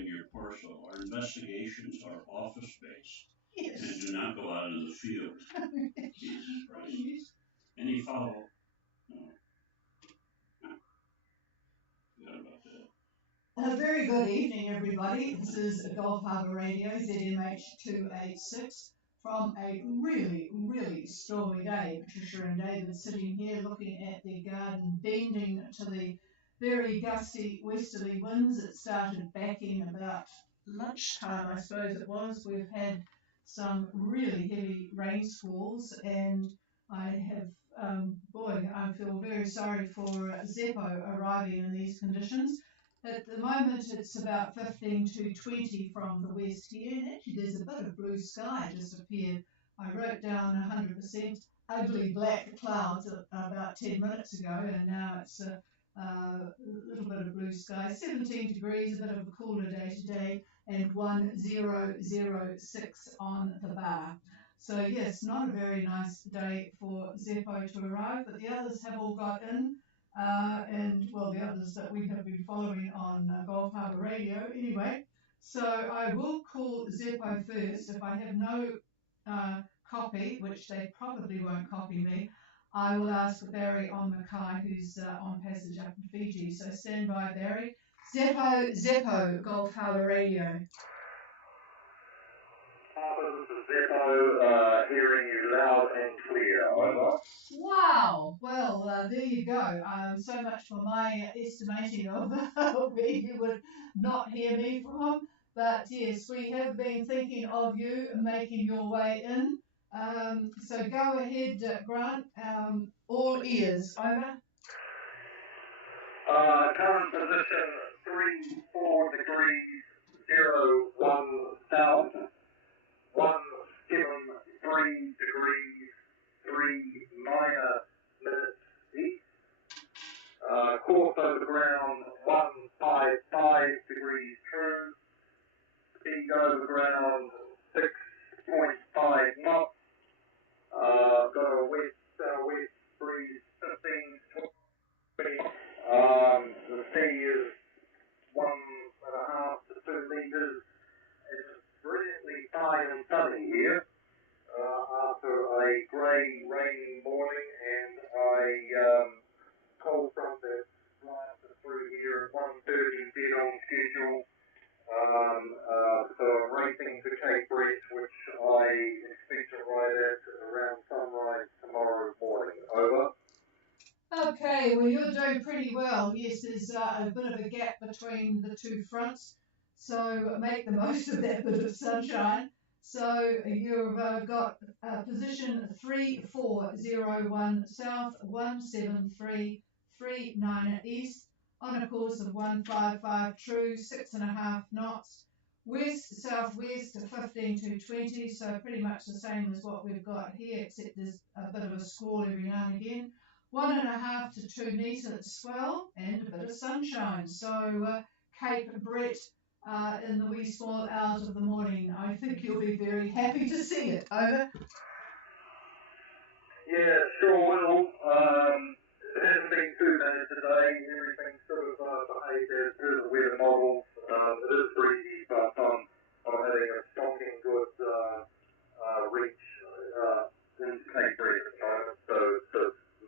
regarding your parcel. Our investigations are office-based and Yes. do not go out into the field. Jesus Christ. Yes. Any follow? No. Forgot about that. A very good evening, everybody. This is Gulf Harbour Radio, ZMH 286, from a really, really stormy day. Patricia and David sitting here looking at their garden, bending to the very gusty westerly winds. It started back in about lunchtime, I suppose it was. We've had some really heavy rain squalls, and I have, I feel very sorry for Zeppo arriving in these conditions. At the moment, it's about 15 to 20 from the west here, and actually there's a bit of blue sky just appeared. I wrote down 100% ugly black clouds about 10 minutes ago, and now it's a little bit of blue sky. 17 degrees, a bit of a cooler day today, and 1006 on the bar. So yes, not a very nice day for Zeppo to arrive, but the others have all got in. The others that we have been following on Gulf Harbour Radio anyway. So I will call Zeppo first. If I have no copy, which they probably won't copy me, I will ask Barry on Mackay, who's on passage up in Fiji. So stand by, Barry. Zeppo, Gulf Harbour Radio. Harbour, this is Zeppo, hearing you loud and clear, over. Wow, well, there you go. So much for my estimating of where you would not hear me from. But yes, we have been thinking of you making your way in. So go ahead, Grant. All ears. Over. Current position 34 degrees 01 south. 173 degrees 3 minor minutes east. Course over ground 155 degrees true. Speed over ground 6.5 knots. Got a west breeze 15 to 20. The sea is 1.5 to 2 meters. It's brilliantly fine and sunny here after a grey, rainy morning, and I cold front that blasted through here at 1:30, dead on schedule. So I'm racing to Cape Brett, which I expect to ride at around sunrise tomorrow morning. Over. Okay, well you're doing pretty well. Yes, there's a bit of a gap between the two fronts. So make the most of that bit of sunshine. So you've got position 3401 south, 17339 east, on a course of 155 true, 6.5 knots. West-southwest 15 to 20, so pretty much the same as what we've got here, except there's a bit of a squall every now and again. 1.5 to 2 metres swell and a bit of sunshine. So Cape Brett in the wee small hours of the morning. I think you'll be very happy to see it. Over. Yeah, sure will. It hasn't been too bad today. Everything's sort of behaved as per the weather models. It is breezy, but I'm having a stonking good reach in Cape Brett at the moment, so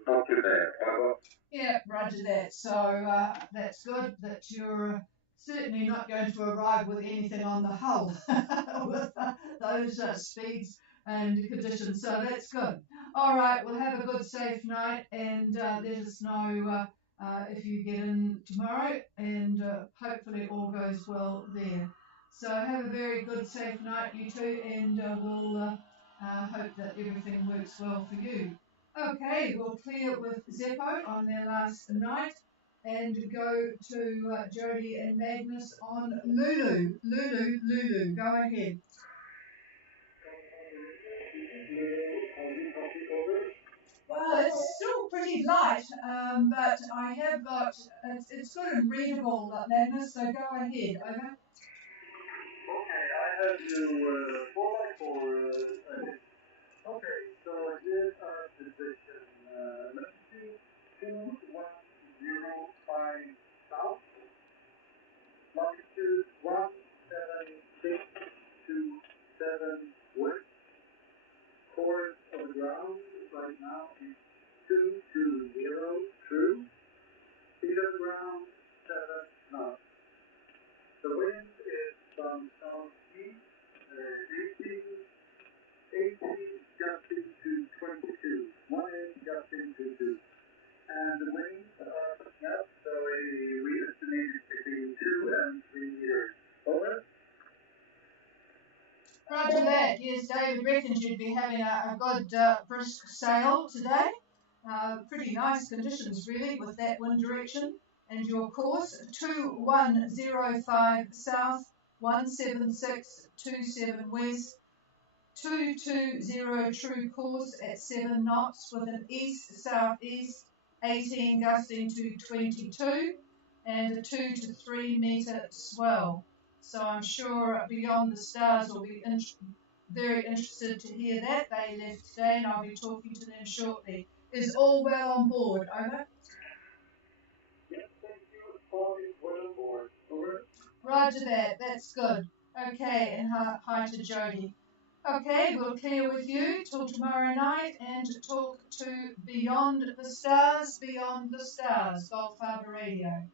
not too bad. Over. Yeah, roger that. So that's good that you're certainly not going to arrive with anything on the hull with those speeds and conditions. So that's good. All right, we'll have a good, safe night, and let us know if you get in tomorrow, and hopefully all goes well there. So have a very good, safe night, you two, and we'll hope that everything works well for you. Okay, we'll clear with Zeppo on their last night and go to Jody and Magnus on Lulu. Lulu, go ahead. Well, it's still pretty light, but I have got, it's good and readable, Magnus, so go ahead, over. Okay, I have you forward for okay, so here's our position. Latitude 2105 south, longitude 1 The wind is from southeast, 18 gusting to 22, 1 inch gusting to 2. And the winds are picking up, so we estimate it between 2 and 3 meters. Over. Roger that. Yes, David reckons you'd be having a good brisk sail today. Pretty nice conditions, really, with that wind direction. And your course, 2105 south, 17627 west, 220 true course at 7 knots with an east-southeast, 18 gusting to 22, and a 2 to 3 metre swell. So I'm sure Beyond the Stars will be very interested to hear that. They left today and I'll be talking to them shortly. Is all well on board? Over. Yes, thank you. All is well on board. Over. Roger that. That's good. Okay, and hi to Jody. Okay, we'll clear with you till tomorrow night and talk to Beyond the Stars, Gulf Harbour Radio.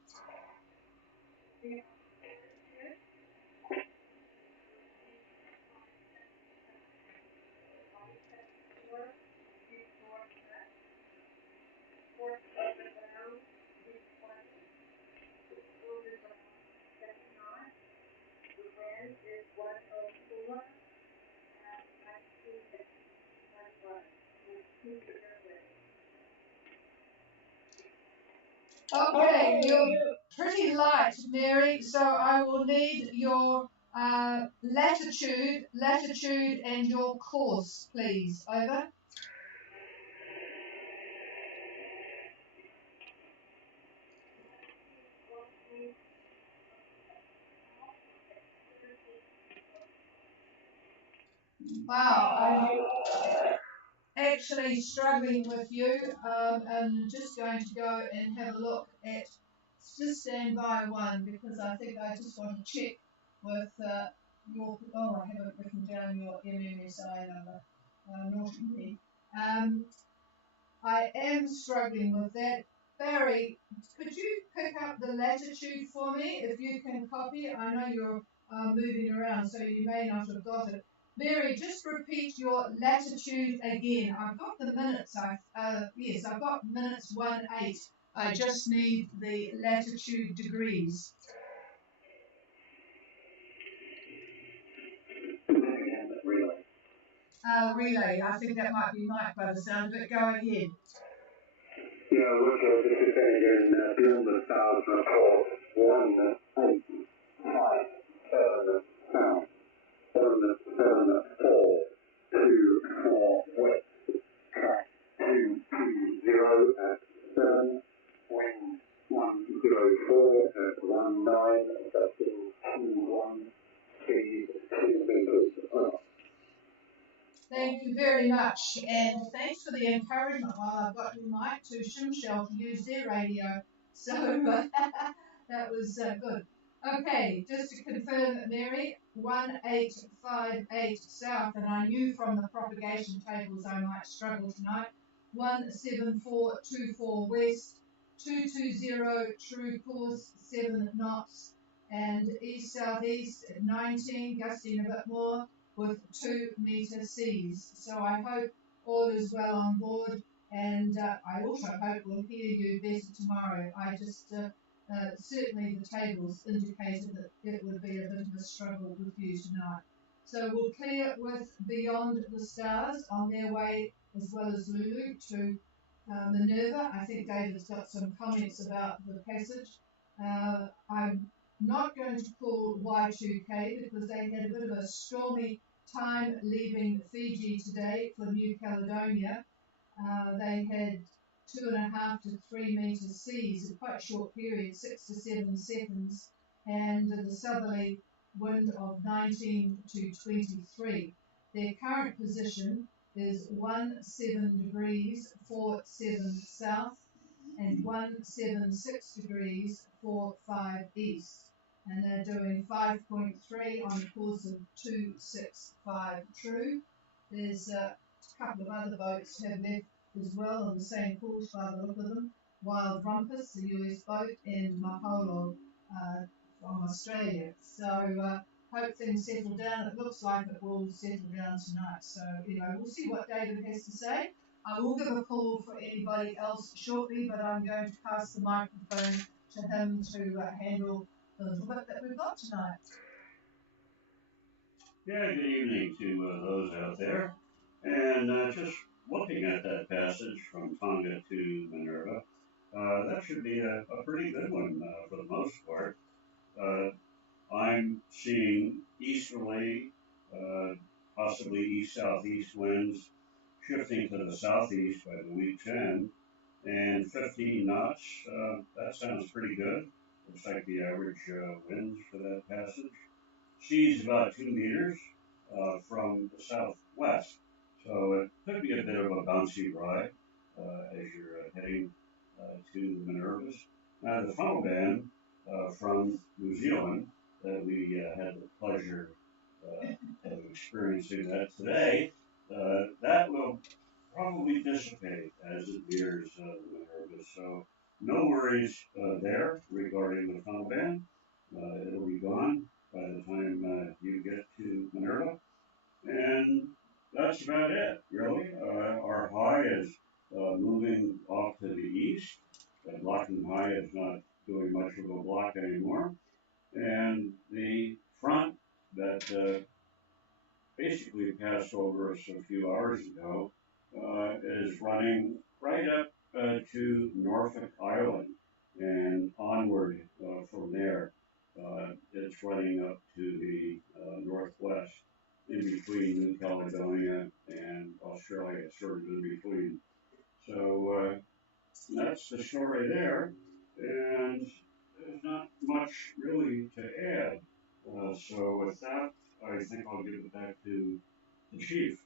Okay, you're pretty light, Mary, so I will need your latitude, and your course, please. Over. Wow, I'm actually struggling with you, and just going to go and have a look at, just stand by one, because I think I just want to check with your, I haven't written down your MMSI number, naughty me. I am struggling with that. Barry, could you pick up the latitude for me if you can copy? I know you're moving around, so you may not have got it. Mary, just repeat your latitude again. I've got the minutes. Yes, I've got minutes 1-8. I just need the latitude degrees. Relay. I think that might be Mike by the sound of it. Go ahead. Yeah, look, this is again, Beyond the Stars report, 1, 8, 5, 7, south, 1, 7, 4, 2, 4, west, track 2, 2, 0 at 7, wind 104 at 1, 9, gusting 2, 1, speed 2 meters up. Thank you very much, and thanks for the encouragement while I've got you, Mike, to Shimshell to use their radio. So that was good. Okay, just to confirm, Mary, 1858 south, and I knew from the propagation tables I might struggle tonight. 17424 west, 220 true course, 7 knots, and east-southeast at 19, gusting a bit more, with 2 metre seas. So I hope all is well on board, and I also hope we'll hear you better tomorrow. I just certainly the tables indicated that it would be a bit of a struggle with you tonight. So we'll clear with Beyond the Stars on their way, as well as Lulu, to Minerva. I think David's got some comments about the passage. I'm not going to call Y2K because they had a bit of a stormy time leaving Fiji today for New Caledonia. They had 2.5 to 3 metre seas, a quite short period, 6 to 7 seconds, and the southerly wind of 19 to 23. Their current position is 17 degrees 47 south and 176 degrees 45 east. And they're doing 5.3 on a course of 265 true. There's a couple of other boats have left as well on the same course by the look of them. Wild Rumpus, the US boat, and Maholo from Australia. So hope things settle down. It looks like it will settle down tonight. So we'll see what David has to say. I will give a call for anybody else shortly, but I'm going to pass the microphone to him to handle the little bit that we've got tonight. Yeah, good evening to those out there. And just looking at that passage from Tonga to Minerva, that should be a pretty good one for the most part. Uh, I'm seeing easterly, uh, possibly east-southeast winds shifting to the southeast by the week's end, and 15 knots. That sounds pretty good. Looks like the average winds for that passage. Seas about 2 meters from the southwest. So it could be a bit of a bouncy ride as you're heading to the Minervas. Now, the funnel band from New Zealand that we had the pleasure of experiencing that today, that will probably dissipate as it nears the Minervas. So no worries there regarding the funnel band. It'll be gone by the time you get to Minerva. And that's about it, really. Our high is moving off to the east. The blocking high is not doing much of a block anymore. And the front that basically passed over us a few hours ago is running right up to Norfolk Island and onward from there. It's running up to the northwest, in between New Caledonia and Australia, sort of in between. So that's the story there, and there's not much really to add. So with that, I think I'll give it back to the chief.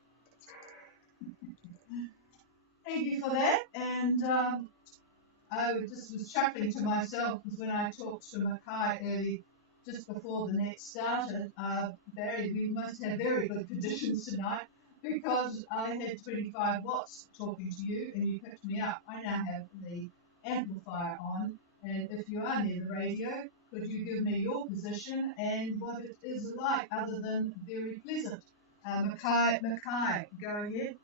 Thank you for that. And I just was chuckling to myself because when I talked to Mackay early, just before the net started, Barry, we must have very good conditions tonight because I had 25 watts talking to you and you picked me up. I now have the amplifier on, and if you are near the radio, could you give me your position and what it is like other than very pleasant? Mackay, go ahead.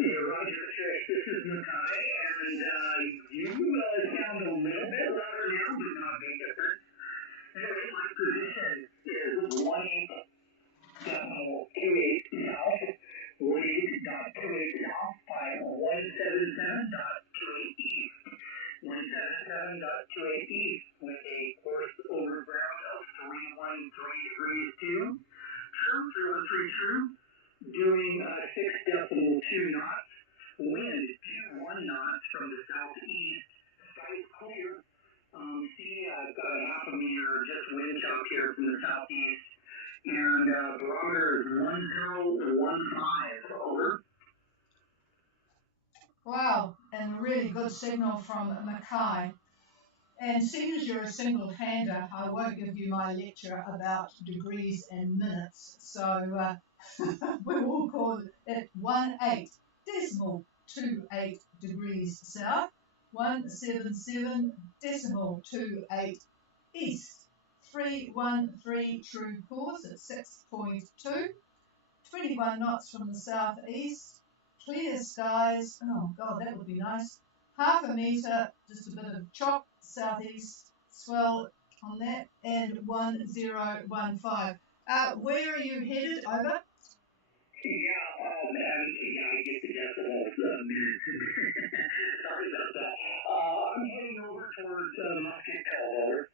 Roger, Trish, this is Mackay, and you sound a little bit louder now, but not a big difference. Anyway, my position is 18.28 south, 18.28 south by 177.28 east, 177.28 east with a course over ground of 313 degrees 2, true, 313 true, doing 6.2 knots, wind 2-1 knots from the southeast, sky is clear. See, I've got a half a meter just wind chop here from the southeast, and barometer is 1015, over. Wow, and a really good signal from Mackay. And seeing as you're a single-hander, I won't give you my lecture about degrees and minutes. So we will call it 18.28 degrees south, 177.28 east, 313 true course at 6.2, 21 knots from the southeast, clear skies. Oh God, that would be nice. Half a metre, just a bit of chop, southeast swell on that, and 1015. Where are you headed? Over? Yeah, I get the decibels minutes. Sorry about that. I'm heading over towards Musket Cove, over.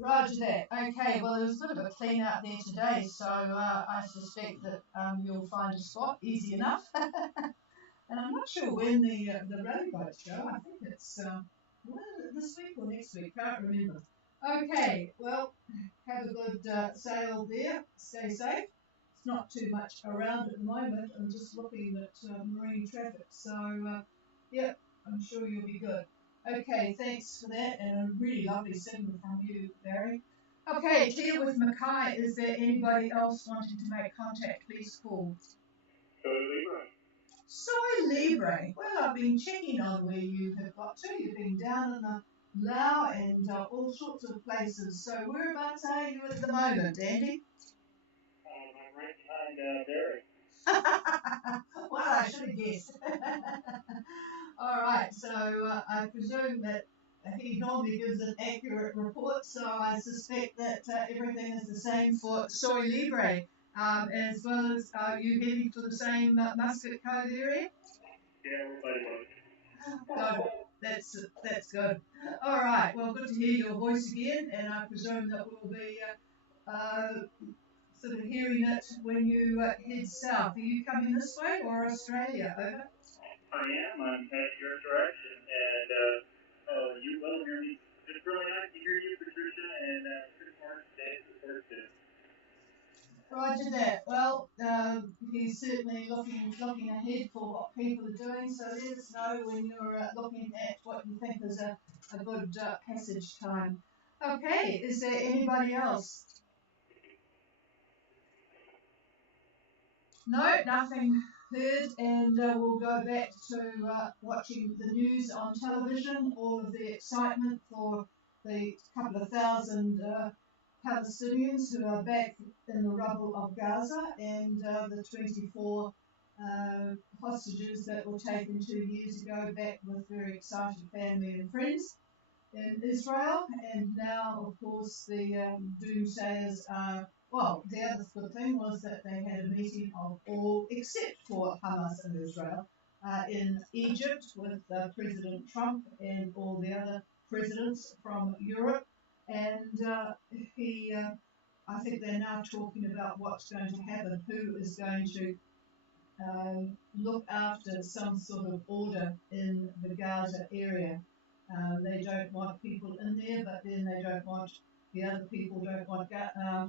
Roger that. Okay, well, there was a bit of a clean out there today, so I suspect that you'll find a spot easy enough. And I'm not sure when the rally boats go. I think it's this week or next week. Can't remember. Okay, well, have a good sail there. Stay safe. It's not too much around at the moment. I'm just looking at marine traffic. So, yeah, I'm sure you'll be good. Okay, thanks for that, and a really lovely signal from you, Barry. Okay, clear with Mackay. Is there anybody else wanting to make contact? Please call. Soy Libre. Well, I've been checking on where you have got to. You've been down in the Laos, and all sorts of places. So whereabouts are you at the moment, Andy? I'm right behind Barry. Well, I should have guessed. All right, so I presume that he normally gives an accurate report, so I suspect that everything is the same for Soy Libre, as well as you heading for the same Muscat Cove area? Yeah, everybody was. Good. That's good. All right. Well, good to hear your voice again, and I presume that we'll be sort of hearing it when you head south. Are you coming this way or Australia? Over. I am. I'm heading your direction, and you will hear me. It's really nice to hear you, Patricia, and good morning, Dave, the first day. Roger that. Well, he's certainly looking ahead for what people are doing. So let us know when you're looking at what you think is a good passage time. Okay. Is there anybody else? No, nothing heard, and we'll go back to watching the news on television. All of the excitement for the couple of thousand Palestinians who are back in the rubble of Gaza, and the 24 hostages that were taken 2 years ago back with very excited family and friends in Israel. And now, of course, the doomsayers are. Well, the other good thing was that they had a meeting of all except for Hamas and Israel in Egypt with President Trump and all the other presidents from Europe. And I think they're now talking about what's going to happen, who is going to look after some sort of order in the Gaza area. They don't want people in there, but then they don't want the other people don't want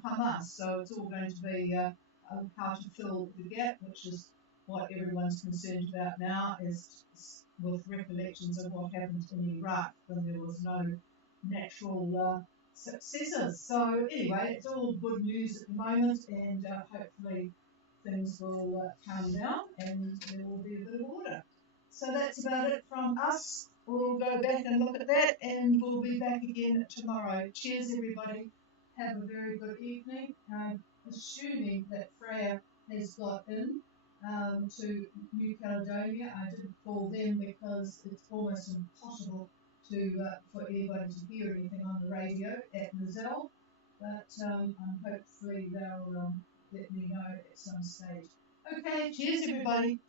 Hamas. So it's all going to be how to fill the gap, which is what everyone's concerned about now, is with recollections of what happened in Iraq when there was no natural successors. So anyway, it's all good news at the moment, and hopefully things will calm down and there will be a bit of order. So that's about it from us. We'll go back and look at that, and we'll be back again tomorrow. Cheers, everybody. Have a very good evening. Assuming that Freya has got in to New Caledonia, I didn't call them because it's almost impossible to for anybody to hear anything on the radio at Mizell. But hopefully they'll let me know at some stage. Okay, cheers, everybody.